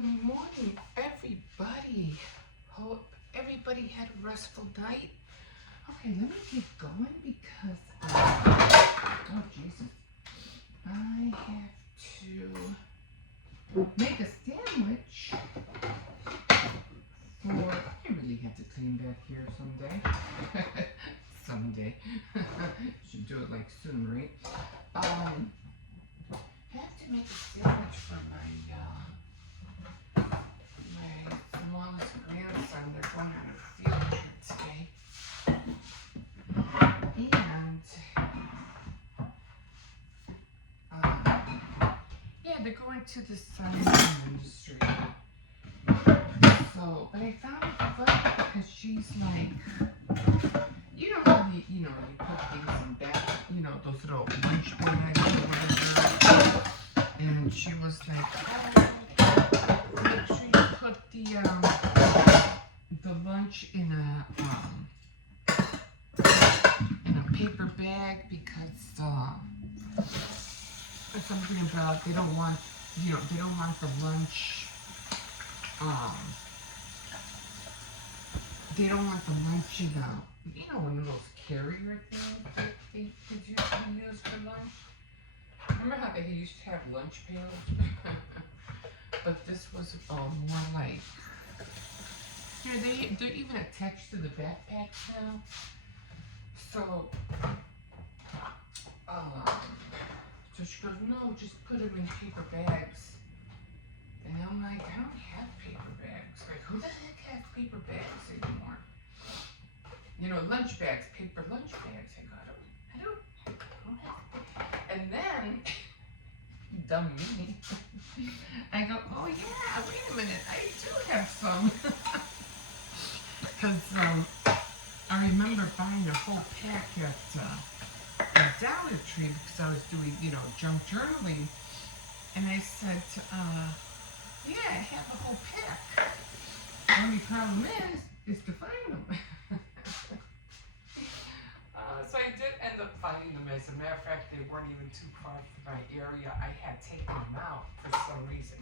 Good morning, everybody. Hope everybody had a restful night. Okay, let me get going because, oh Jesus, I have to make a sandwich for, I really have to clean back here someday. Someday. Should do it like soon, right? Have to make a sandwich for my smallest grandson. They're going on a field trip today. And yeah, they're going to the science industry. So, but I found it funny because she's like, you know how you put things in back, those little lunch bags or whatever. And she was like, oh, make sure you put the lunch in a paper bag because something about they don't want the lunch they don't want the lunch in one of those carrier things that they use for lunch. Remember how they used to have lunch pails? But this was more like, they're even attached to the backpacks now. So, so she goes, no, just put them in paper bags. And I'm like, I don't have paper bags. Like, who the heck has paper bags anymore? Lunch bags, paper lunch bags. I don't have. And then, dumb me, I go, oh yeah, wait a minute, I do have some. Because I remember buying a whole pack at Dollar Tree because I was doing, junk journaling. And I said, yeah, I have a whole pack. The only problem is to find them. So I did end up finding them. As a matter of fact, they weren't even too far from my area. I had taken them out for some reason.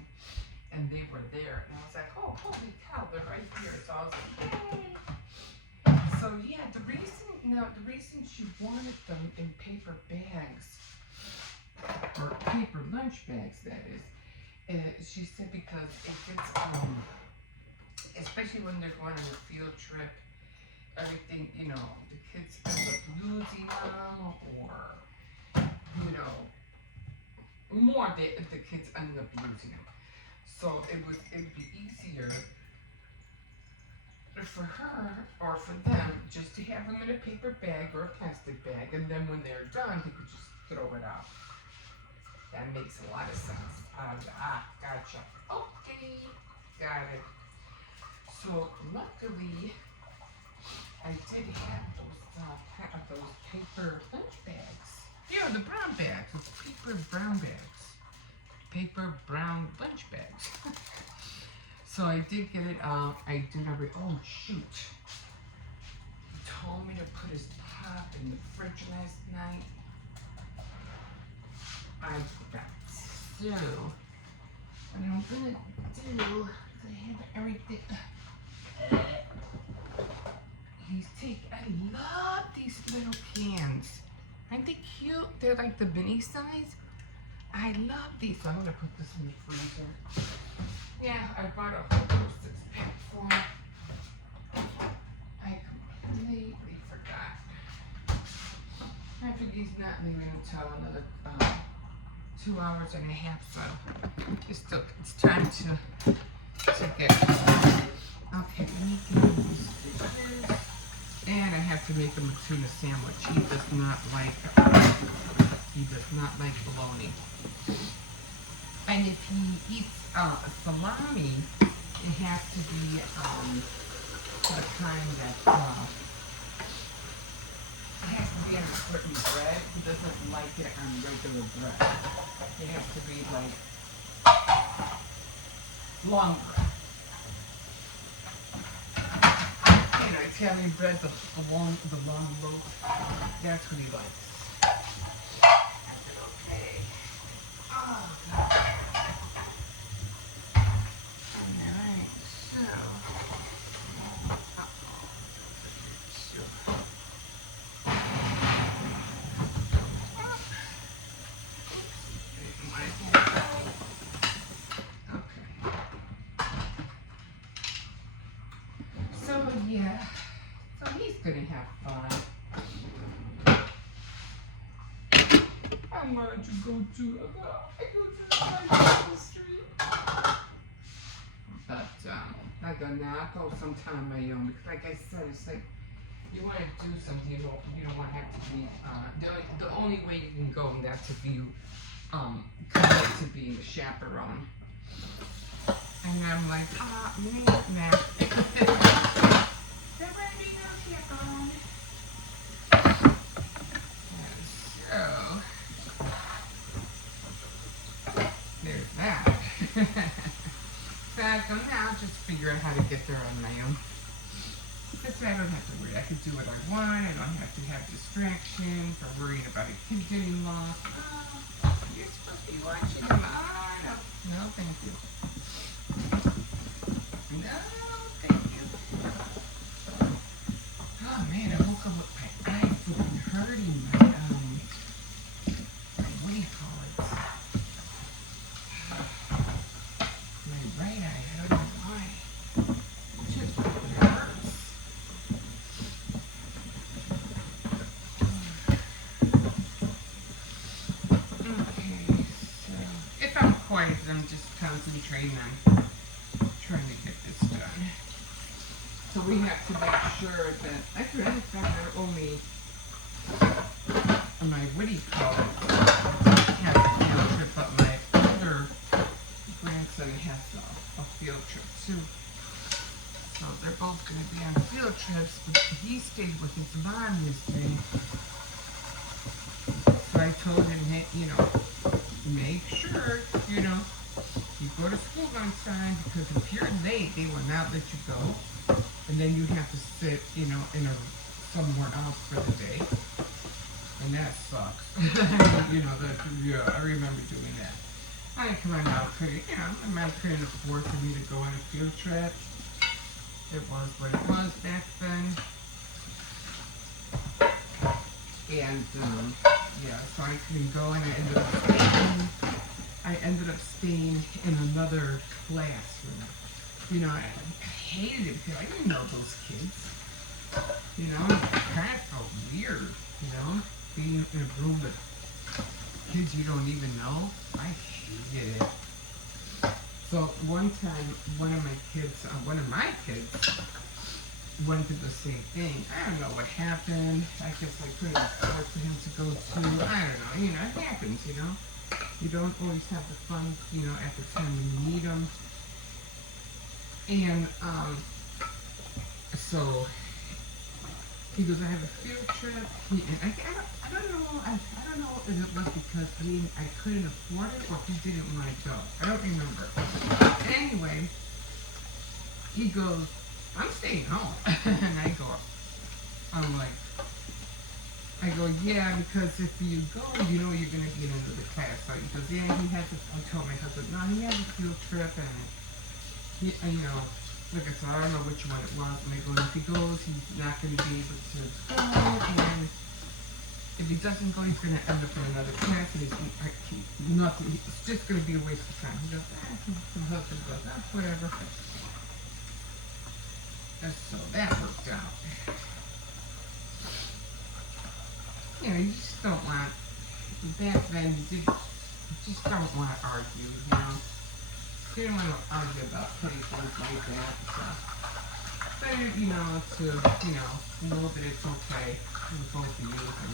And they were there. And I was like, oh, holy cow, they're right here. So I was like, yay. So yeah, the reason she wanted them in paper bags, or paper lunch bags, that is, she said because it gets, especially when they're going on a field trip, everything, the kids end up losing them, or, more the kids end up losing them. So it'd be easier for her or for them just to have them in a paper bag or a plastic bag, and then when they're done, they could just throw it out. That makes a lot of sense. Gotcha. Okay, got it. So luckily, I did have those paper lunch bags. The brown bags. It's paper brown bags. Paper brown lunch bags. So I did get it out. I did oh shoot. He told me to put his pop in the fridge last night. I forgot. So, what I'm gonna do, I have everything. I love these little cans. Aren't they cute? They're like the mini size. I love these. So I'm gonna put this in the freezer. Yeah, I bought a whole 6-pack for him. I completely forgot. I think he's not leaving until another 2 hours and a half, so it's time to get. Okay, let me get these. And I have to make him a tuna sandwich. He does not like bologna. And if he eats salami, it has to be the kind that it has to be on a certain bread. He doesn't like it on regular bread. It has to be like long bread. Italian bread, the long loaf. That's what he likes. I said, okay. Oh, God. Yeah. So he's gonna have fun. And where did you go to? I go to the bicycle street. But I go now. I go sometime on my own because, like I said, it's like you want to do something. You don't want to have to be. The only way you can go, and that's if you commit to being a chaperone. And I'm like, nah. There might be no chaperone. So there's that. So I go now, just figure out how to get there on my own. Because I don't have to worry. I can do what I want. I don't have to have distractions or worrying about a kid getting lost. Oh, you're supposed to be watching them. Oh, no, thank you. No, thank you. Oh man, I woke up with my eyes freaking hurting. What do you call it? My right eye. I don't know why. It just freaking hurts. Okay, so if I'm quiet, I'm just concentrating on trying to get this done. So we have to make sure that I found out only my what do you call it? Has a field trip, but my other grandson has a field trip too. So they're both going to be on field trips, but he stayed with his mom yesterday. So I told him, hey, make sure, you go to school on time because if you're late, they will not let you go. And then you have to sit, in somewhere else for the day. And that sucks. Yeah, I remember doing that. I come on out, my mom couldn't afford for me to go on a field trip. It was what it was back then. And, so I couldn't go and I ended up staying in another classroom. I hated it because I didn't know those kids. It kind of felt weird, being in a room with kids you don't even know. I hated it. So one time, one of my kids went through the same thing. I don't know what happened. I guess I couldn't afford for him to go to. I don't know. It happens. You don't always have the funds, at the time when you need them. And so he goes, I have a field trip. I don't know if it was because I couldn't afford it or if he didn't want to go. I don't remember. Anyway, he goes, I'm staying home. And I go, yeah, because if you go, you're going to get into the class. So he goes, yeah, I told my husband, no, he has a field trip and like I said, I don't know which one it was. And I go, if he goes, he's not going to be able to go. And if he doesn't go, he's going to end up in another class. And it's just going to be a waste of time. He goes, my husband goes, whatever. And so that worked out. You just don't want, back then, you just don't want to argue, You don't want to argue about petty things like that, so. Better, to, know that it's okay for both of you and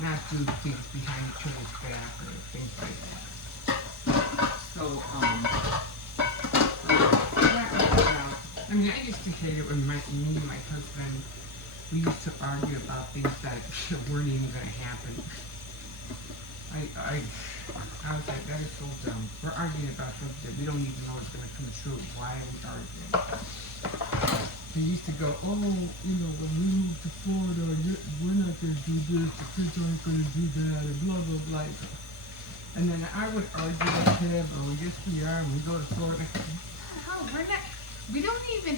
not do things behind each other's back or things like that. So, I used to hate it when me and my husband, we used to argue about things that weren't even going to happen. I was like, that is so dumb. We're arguing about something that we don't even know is going to come true. Why are we arguing? They used to go, when we move to Florida, we're not going to do this, the kids aren't going to do that, and blah, blah, blah. And then I would argue with him, yes we are, and we go to Florida. Oh, we're not even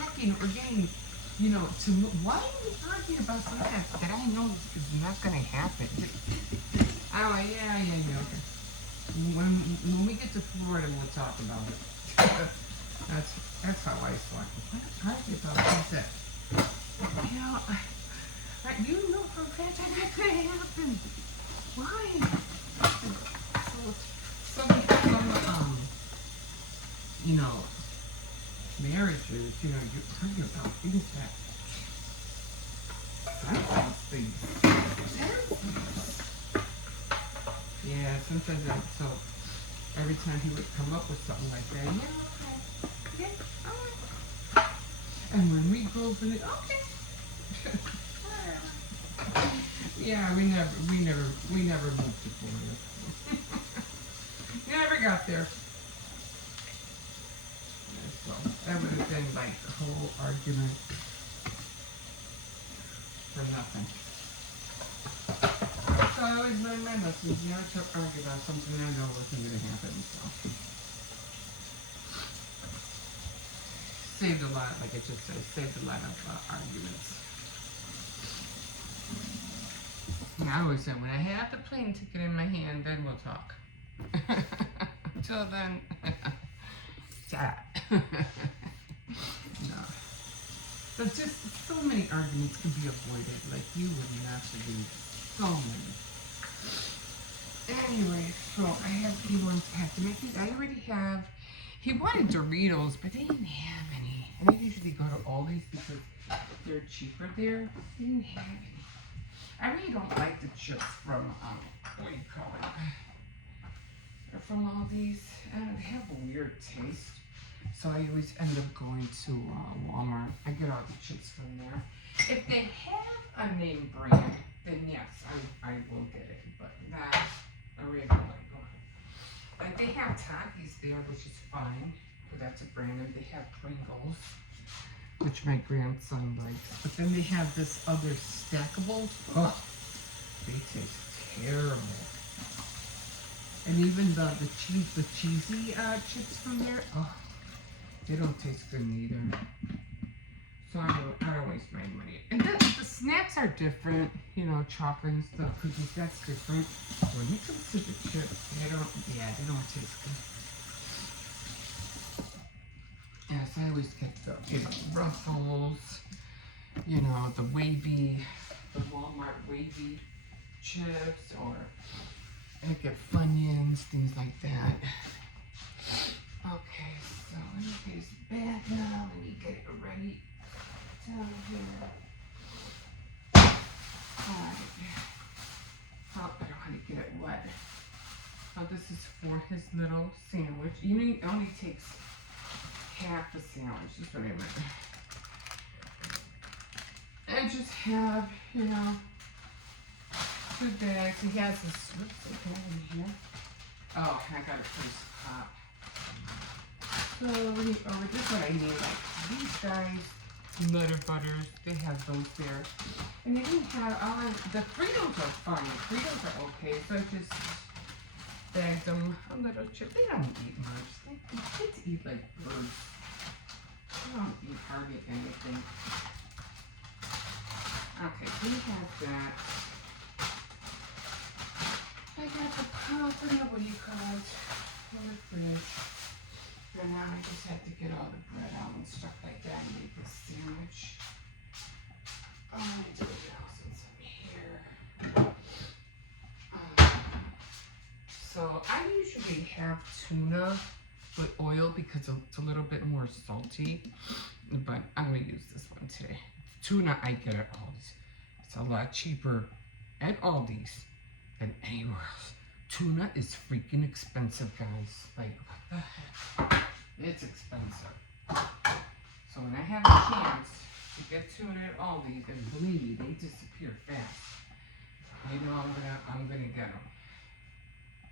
packing or getting, why are we arguing about something that I know is not going to happen? I'm like, yeah, okay. When we get to Florida, we'll talk about it. That's how I saw it. What argue about is that? You know, you know for a fact that not gonna happen. Why? So you know, marriages, you know, you argue about things that senseless things. Senseless. Yeah, sometimes so every time he would come up with something like that, yeah, okay, yeah, alright. And when we drove in it, okay. Yeah, we never moved to Florida. Never got there. So that would have been like the whole argument for nothing. So I always learn my lessons. Never to argue about something I know wasn't going to happen. So saved a lot, like I just said, saved a lot of arguments. And I always say, when I have the plane ticket in my hand, then we'll talk. Until then, that. No. But just so many arguments could be avoided. Like, you would not believe so many. Anyway, so he had to make these. I already have. He wanted Doritos, but they didn't have any. And I usually go to Aldi's because they're cheaper there. They didn't have any. I really don't like the chips from, what do you call it? They're from Aldi's. They have a weird taste. So I always end up going to Walmart. I get all the chips from there. If they have a name brand, then yes, I will get it. But not, I really don't like going. Like, they have Takis there, which is fine. But that's a brand. And they have Pringles, which my grandson likes. But then they have this other stackable. Oh, they taste terrible. And even the cheesy chips from there, oh, they don't taste good either. So I don't waste my money. And the snacks are different, you know, chocolate and stuff, cookies, that's different. When it comes to the chips, they don't taste good. Yes, I always get the, you know, Ruffles, you know, the Walmart wavy chips, or I get Funyuns, things like that. Okay, so let me get his bag now. Let me get it ready down here. Alright. Oh, I don't know how to get it wet. So this is for his little sandwich. You know, it only takes half a sandwich. That's what I meant. And just have, you know, 2 bags. He has this, what's the bag in here? Oh, I gotta put his pop. So, this is what I need. Like, these guys, Nutter Butters, they have those there. And they didn't have, the Fritos are fine. The Fritos are okay, so I just bagged them a little chip. They don't eat much. The kids eat like birds. They don't eat hardly anything. Okay, so we have that. I got the pop, I don't know what you call it, in the fridge. And now I just have to get all the bread out and stuff like that and make this sandwich. I'm gonna do it now since I'm here. So I usually have tuna with oil because it's a little bit more salty, but I'm gonna use this one today. Tuna I get at Aldi's. It's a lot cheaper at Aldi's than anywhere else. Tuna is freaking expensive, guys. Like, what the heck? It's expensive. So when I have a chance to get tuna at Aldi's, and believe me, they disappear fast. You know I'm gonna get them.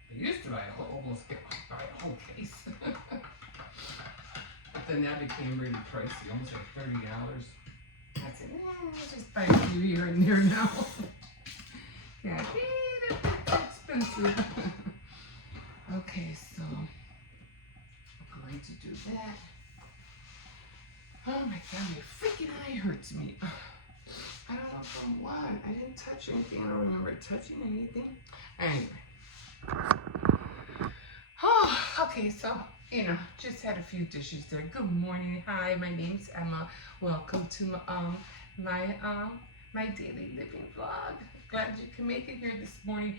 I used to almost buy a whole case. But then that became really pricey, almost like $30. I said, I'll just buy a few here and there now. Yeah, that's expensive. Okay, so I'm going to do that. Oh my God, my freaking eye hurts me. I don't know from what. I didn't touch anything. I don't remember touching anything. Anyway. Oh, Okay, so, just had a few dishes there. Good morning. Hi, my name's Emma. Welcome to my daily living vlog. Glad you can make it here this morning.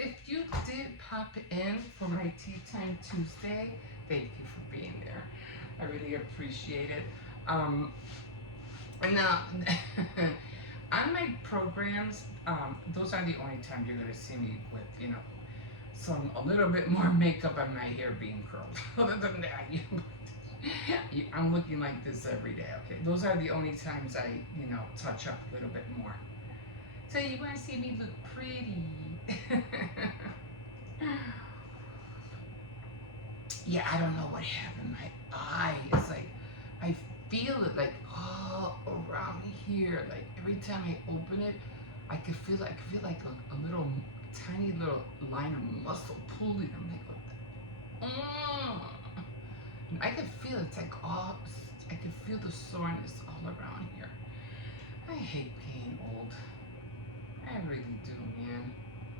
If you did pop in for my Tea Time Tuesday, thank you for being there. I really appreciate it. Now, on my programs, those are the only times you're gonna see me with, a little bit more makeup and my hair being curled. Other than that, I'm looking like this every day. Okay, those are the only times I, touch up a little bit more. So you want to see me look pretty? Yeah, I don't know what happened. My eye is like, I feel it like all around here. Like every time I open it, I can feel like a little tiny little line of muscle pulling. I'm like, what the? And I can feel it. It's like I can feel the soreness all around here. I hate being old. I really do, man.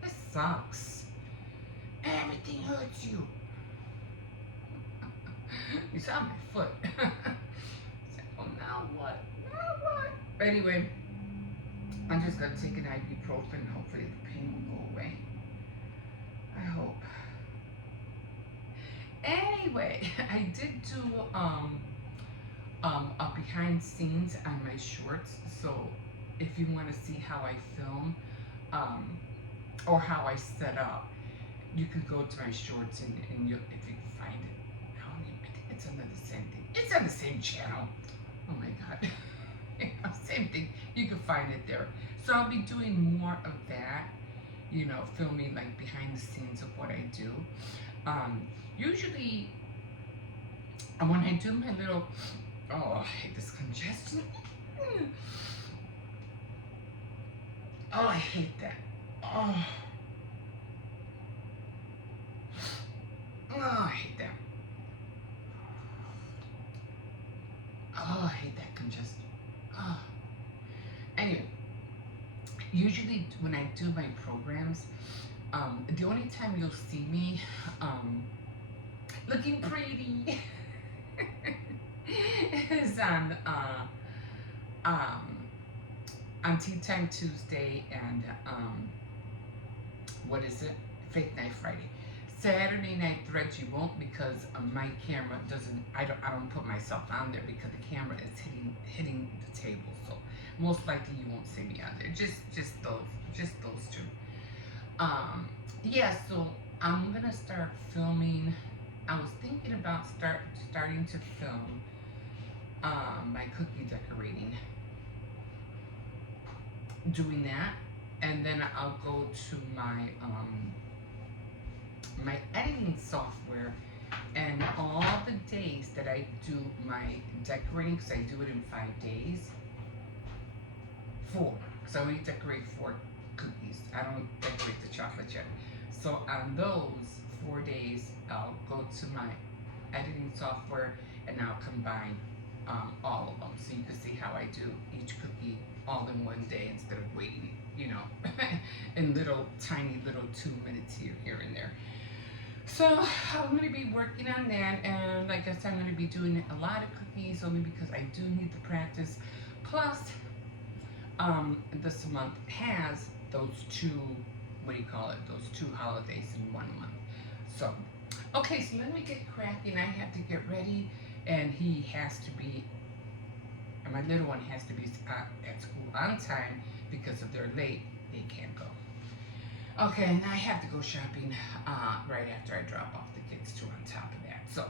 It sucks. Everything hurts you. You saw my foot. It's like, oh, now what? Now what? But anyway, I'm just gonna take an ibuprofen. Hopefully the pain will go away. I hope. Anyway, I did do a behind scenes on my shorts. So if you want to see how I film or how I set up, you could go to my shorts and if you can find it. I think it's under the same thing. It's on the same channel. Oh my god. Same thing. You can find it there. So I'll be doing more of that, filming like behind the scenes of what I do. Usually when I do my little, I hate this congestion. Oh, I hate that. Oh, I hate that. Oh, I hate that congestion. Oh. Anyway, usually when I do my programs, the only time you'll see me looking pretty is on Tea Time Tuesday and what is it? Faith Night Friday. Saturday Night Threads you won't, because my camera doesn't. I don't put myself on there because the camera is hitting the table. So most likely you won't see me on there. Just those two. Yeah. So I'm gonna start filming. I was thinking about starting to film my cookie decorating. Doing that, and then I'll go to my my editing software, and all the days that I do my decorating, because I do it in 5 days. 4, because I only decorate 4 cookies. I don't decorate the chocolate chip. So on those 4 days, I'll go to my editing software and I'll combine all of them, so you can see how I do each cookie all in one day instead of waiting, in tiny little 2 minutes here and there. So I'm going to be working on that, and like I said, I'm going to be doing a lot of cookies only because I do need the practice. Plus, this month has those 2, those 2 holidays in 1 month. So, okay, so let me get cracking. I have to get ready, and my little one has to be at school on time, because if they're late, they can't go. Okay, and I have to go shopping right after I drop off the kids too, on top of that. So,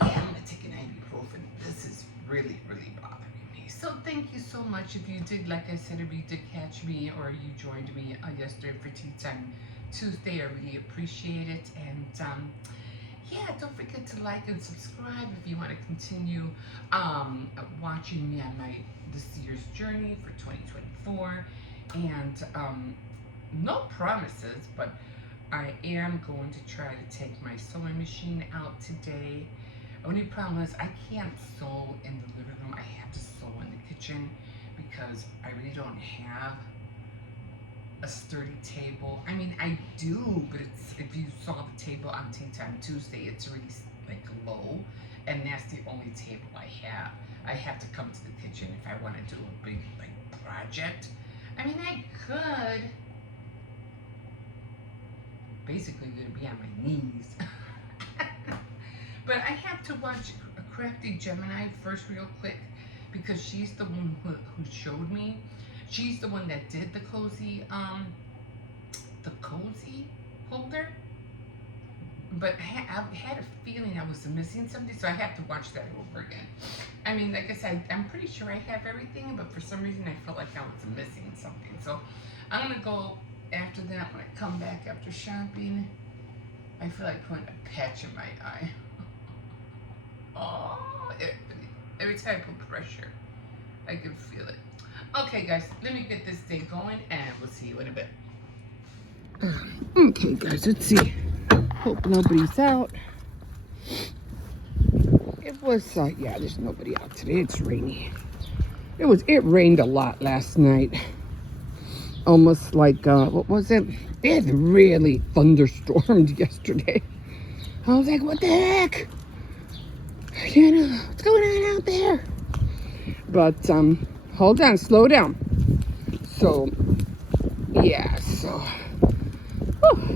yeah, I'm going to take an ibuprofen. This is really, really bothering me. So thank you so much. If you did, like I said, if you did catch me or you joined me yesterday for Tea Time Tuesday, I really appreciate it. And yeah, don't forget to like and subscribe if you want to continue watching me on this year's journey for 2024. And no promises, but I am going to try to take my sewing machine out today. Only problem is I can't sew in the living room. I have to sew in the kitchen because I really don't have a sturdy table. I mean, I do, but it's, if you saw the table on Tea Time Tuesday, it's really like low, and that's the only table I have. I have to come to the kitchen if I want to do a big like project. I mean, I could. Basically, gonna be on my knees. But I have to watch a Crafty Gemini first, real quick, because she's the one who showed me. She's the one that did the cozy holder. But I had a feeling I was missing something, so I have to watch that over again. I mean, like I said, I'm pretty sure I have everything, but for some reason I felt like I was missing something. So I'm gonna go after that when I come back after shopping. I feel like putting a patch in my eye. Oh, every time I put pressure, I can feel it. Okay, guys, let me get this day going, and we'll see you in a bit. Okay, guys, let's see. Hope nobody's out. It was, yeah, there's nobody out today. It's rainy. It rained a lot last night. Almost like, what was it? It really thunderstormed yesterday. I was like, what the heck? You know, what's going on out there? But, hold on, slow down. So, yeah, so,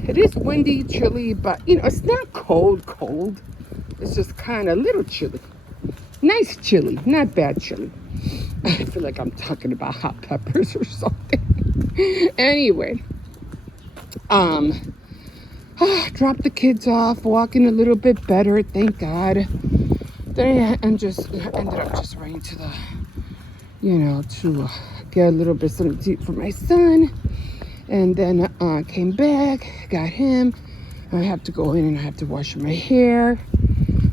it is windy, chilly, but, you know, it's not cold. It's just kind of a little chilly. Nice chilly, not bad chilly. I feel like I'm talking about hot peppers or something. Anyway, dropped the kids off, walking a little bit better, thank God. Then I ended up just running to the, you know, to get a little bit something to eat for my son. And then came back, got him. I have to go in and I have to wash my hair.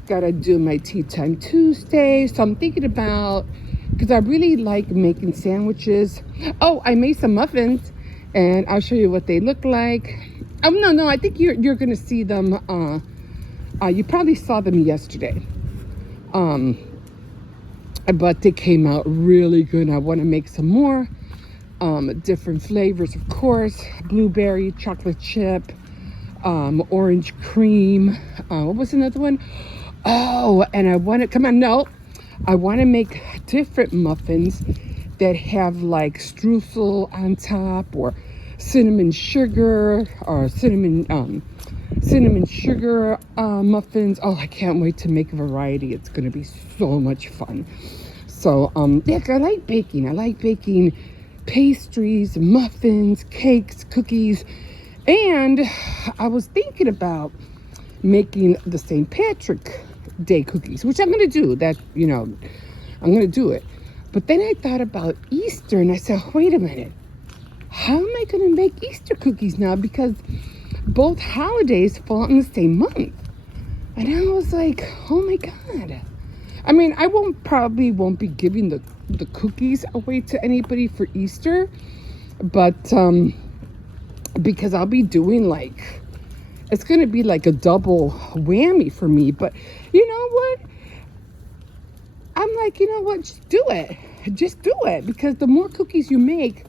Gotta do my Tea Time Tuesday. So I'm thinking about, because I really like making sandwiches. Oh, I made some muffins, and I'll show you what they look like. Oh, no, I think you're gonna see them. You probably saw them yesterday. But they came out really good. I want to make some more. Different flavors, of course. Blueberry, chocolate chip, orange cream. What was another one? Oh, and I want to make different muffins that have like streusel on top, or cinnamon sugar, or cinnamon sugar muffins. Oh, I can't wait to make a variety. It's going to be so much fun. So, yeah, I like baking. I like baking pastries, muffins, cakes, cookies. And I was thinking about making the St. Patrick Day cookies, which I'm going to do. That, you know, I'm going to do it. But then I thought about Easter, and I said, wait a minute. How am I going to make Easter cookies now? Because both holidays fall in the same month. And I was like, oh my God. I mean, I probably won't be giving the cookies away to anybody for Easter, but because I'll be doing like, it's going to be like a double whammy for me. But you know what? I'm like, you know what? Just do it. Just do it. Because the more cookies you make,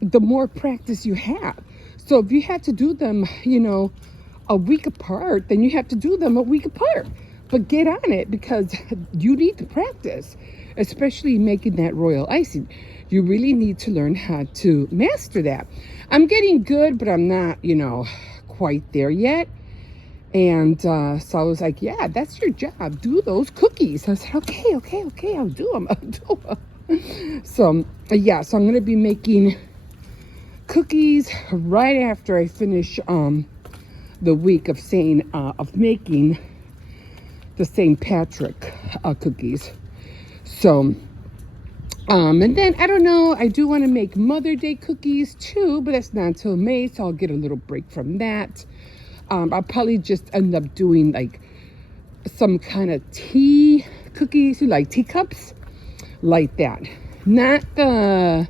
the more practice you have. So if you have to do them, you know, a week apart, then you have to do them a week apart. But get on it, because you need to practice, especially making that royal icing. You really need to learn how to master that. I'm getting good, but I'm not, you know, quite there yet. And so I was like, yeah, that's your job. Do those cookies. I said, okay, I'll do them. So, yeah, so I'm going to be making cookies right after I finish the week of making the St. Patrick cookies. So, and then, I don't know, I do want to make Mother Day cookies too, but that's not until May, so I'll get a little break from that. I'll probably just end up doing like some kind of tea cookies, like teacups, like that. Not the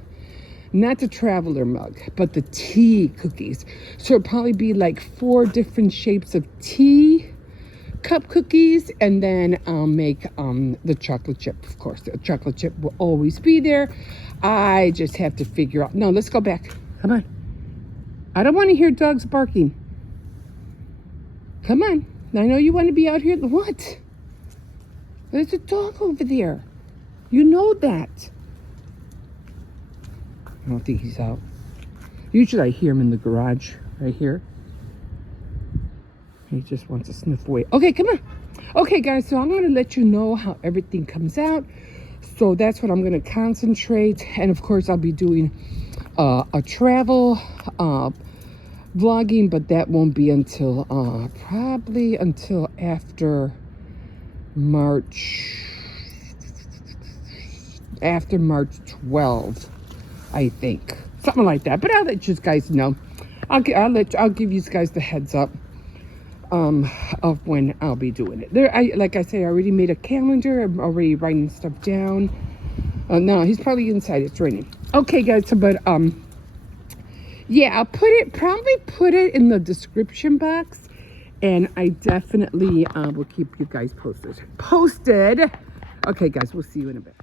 traveler mug, but the tea cookies. So it'll probably be like 4 different shapes of tea cup cookies, and then I'll make the chocolate chip. Of course, the chocolate chip will always be there. I just have to figure out. No, let's go back. Come on. I don't want to hear dogs barking. Come on. I know you want to be out here. What? There's a dog over there. You know that. I don't think he's out. Usually I hear him in the garage right here. He just wants to sniff away. Okay, come on. Okay, guys, so I'm going to let you know how everything comes out. So that's what I'm going to concentrate. And, of course, I'll be doing a travel vlogging, but that won't be until probably until after March 12th, I think, something like that. But I'll let you guys know. I'll give you guys the heads up of when I'll be doing it. Like I say, I already made a calendar. I'm already writing stuff down. No, he's probably inside. It's raining. Okay, guys. So, but yeah, I'll probably put it in the description box, and I definitely will keep you guys posted. Okay, guys. We'll see you in a bit.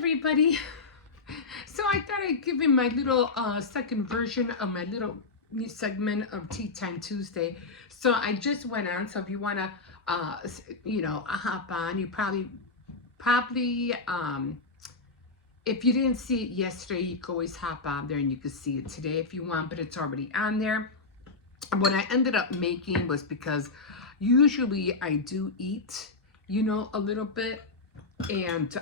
everybody. So I thought I'd give you my little second version of my little new segment of Tea Time Tuesday. So I just went on. So if you want to, hop on, you probably, if you didn't see it yesterday, you can always hop on there and you can see it today if you want, but it's already on there. What I ended up making was, because usually I do eat, a little bit. And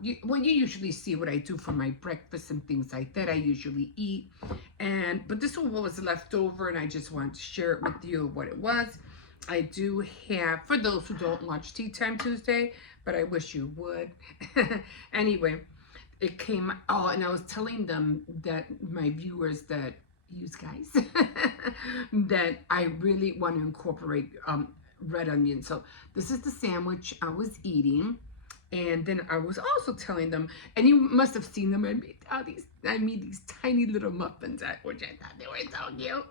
you usually see what I do for my breakfast and things like that. I usually eat, but this one was left over, and I just wanted to share it with you what it was. I do have, for those who don't watch Tea Time Tuesday, but I wish you would. Anyway, it came. Oh, and I was telling them that my viewers, that you guys, that I really want to incorporate red onion. So this is the sandwich I was eating. And then I was also telling them, and you must have seen them, I made these tiny little muffins, which I thought they were so cute.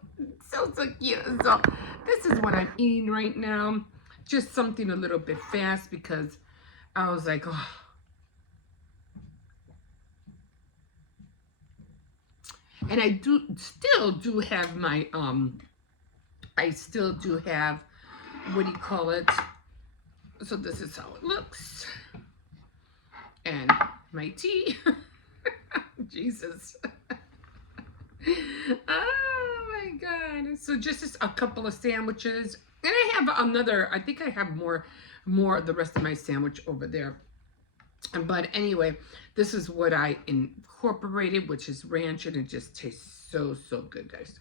So cute. So this is what I'm eating right now. Just something a little bit fast, because I was like, oh. And I still do have my, I still do have, what do you call it? So this is how it looks. And my tea. Jesus. Oh my God. So just a couple of sandwiches. And I have another, I think I have more of the rest of my sandwich over there. But anyway, this is what I incorporated, which is ranch, and it just tastes so good, guys.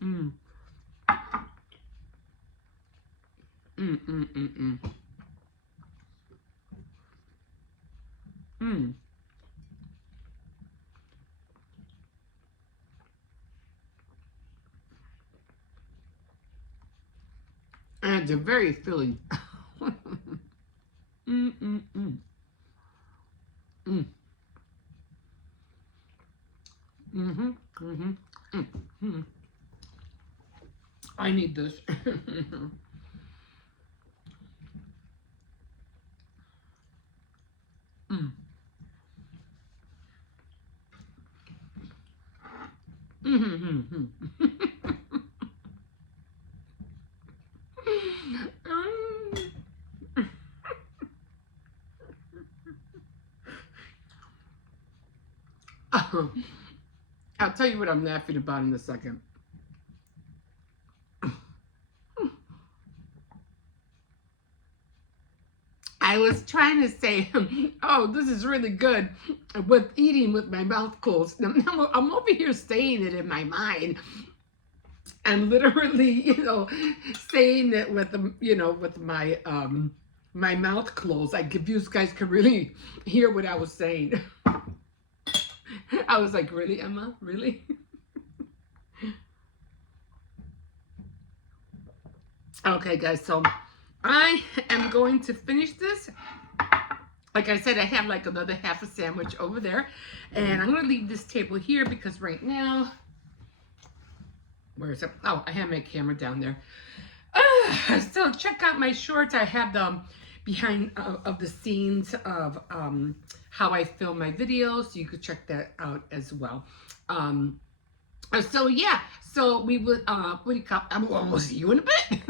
Mm. And they're very filling. I need this. I'll tell you what I'm laughing about in a second. I was trying to say, oh, this is really good with eating with my mouth closed. I'm over here saying it in my mind. I'm literally, saying it with, with my, my mouth closed. Like, if you guys could really hear what I was saying. I was like, really, Emma? Really? Okay, guys, so I am going to finish this. Like I said, I have like another half a sandwich over there. And I'm going to leave this table here because right now, where is it? Oh, I have my camera down there. So check out my shorts. I have them behind of the scenes of how I film my videos. So you could check that out as well. So yeah, so we would, what do you call, we'll see you in a bit.